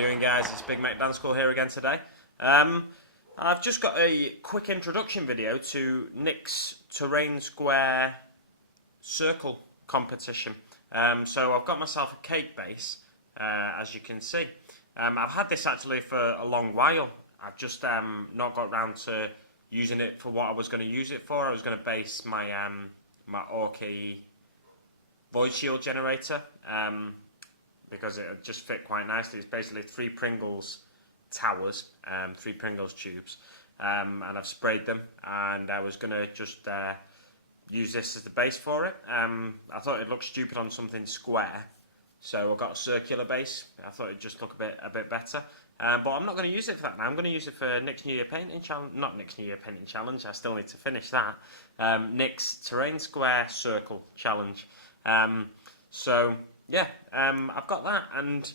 doing, guys? It's Big Mac Dance School here again today. I've just got a quick introduction video to Nick's Terrain Square Circle competition. So I've got myself a cake base, as you can see. I've had this actually for a long while. I've just not got round to using it for what I was going to use it for. I was going to base my my Orky void shield generator, because it just fit quite nicely. It's basically 3 Pringles towers, 3 Pringles tubes, and I've sprayed them, and I was going to just use this as the base for it. I thought it looked stupid on something square, so I got a circular base. I thought it'd just look a bit better. But I'm not going to use it for that now. I'm going to use it for Nick's New Year Painting Challenge. Not Nick's New Year Painting Challenge, I still need to finish that. Nick's Terrain Square Circle Challenge. So, yeah, I've got that, and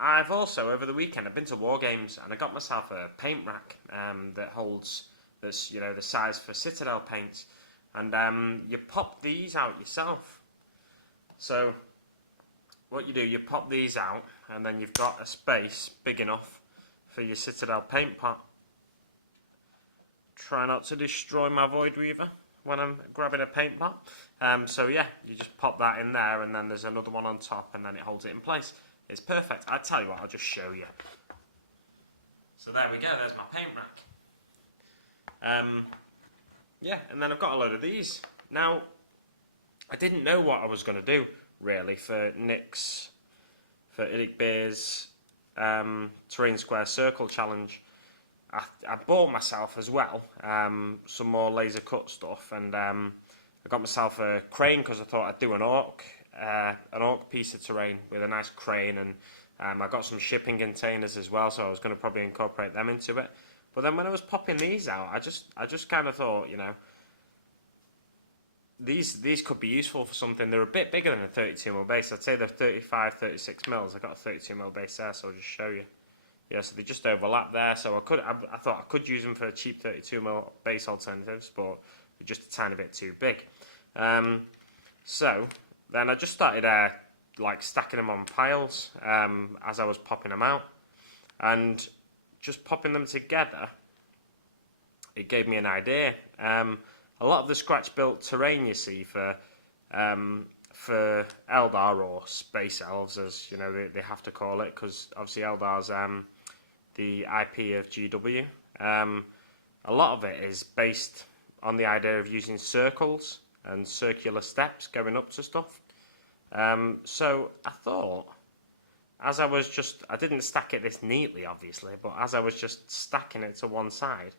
I've also, over the weekend, I've been to War Games, and I got myself a paint rack that holds this, the size for Citadel paints. And you pop these out yourself. So what you do, you pop these out, and then you've got a space big enough for your Citadel paint pot. Try not to destroy my Void Weaver when I'm grabbing a paint pot. So yeah, you just pop that in there, and then there's another one on top, and then it holds it in place. It's perfect. I tell you what, I'll just show you. So there we go, there's my paint rack. Yeah, and then I've got a load of these. Now, I didn't know what I was going to do, really, for IDICBeer's Terrain Square Circle Challenge. I bought myself, as well, some more laser cut stuff, and I got myself a crane, because I thought I'd do an orc piece of terrain with a nice crane, and I got some shipping containers as well, so I was going to probably incorporate them into it. But then when I was popping these out, I just kind of thought, these could be useful for something. They're a bit bigger than a 32mm base. I'd say they're 35, 36mm. I've got a 32mm base there, so I'll just show you. Yeah, so they just overlap there. So I thought I could use them for cheap 32mm base alternatives, but they're just a tiny bit too big. So then I just started like stacking them on piles as I was popping them out, and just popping them together, it gave me an idea. A lot of the scratch-built terrain you see for Eldar, or Space Elves, as they have to call it, because obviously Eldar's the IP of GW. A lot of it is based on the idea of using circles and circular steps going up to stuff. So I thought, as I was I didn't stack it this neatly, obviously, but as I was just stacking it to one side,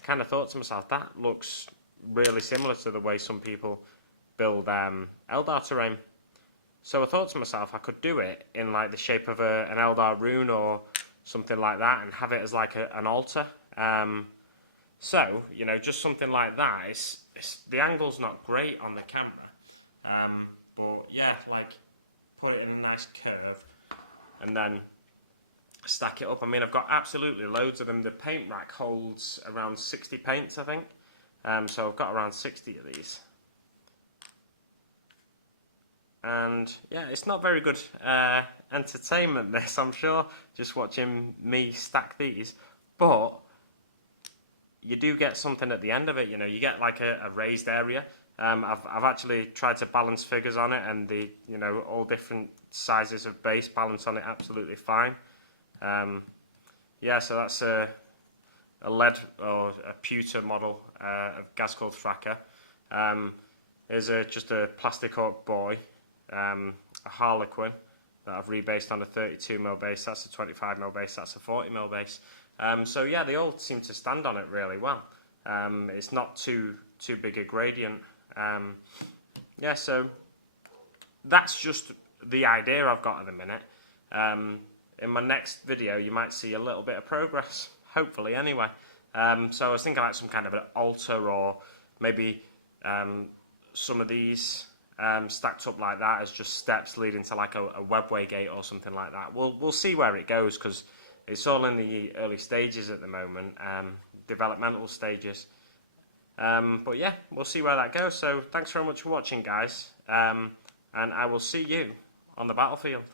I kind of thought to myself, that looks really similar to the way some people build Eldar terrain. So I thought to myself, I could do it in like the shape of an Eldar rune or something like that, and have it as like an altar. So, just something like that. The angle's not great on the camera, but yeah, like put it in a nice curve, and then stack it up. I mean, I've got absolutely loads of them. The paint rack holds around 60 paints, I think. So I've got around 60 of these. And yeah, it's not very good entertainment, this, I'm sure, just watching me stack these. But you do get something at the end of it. You get like a raised area. I've actually tried to balance figures on it, and the all different sizes of base balance on it absolutely fine. Yeah, so that's a lead or a pewter model of Gas-Cold Thracker. Here's just a plastic orc boy, a Harlequin that I've rebased on a 32mm base. That's a 25mm base. That's a 40mm base. So yeah, they all seem to stand on it really well. It's not too big a gradient. Yeah, so that's just the idea I've got at the minute. In my next video, you might see a little bit of progress, hopefully anyway. So I was thinking like some kind of an altar, or maybe some of these stacked up like that as just steps leading to like a webway gate or something like that. We'll see where it goes, because it's all in the early stages at the moment, developmental stages. But yeah, we'll see where that goes. So thanks very much for watching, guys, and I will see you on the battlefield.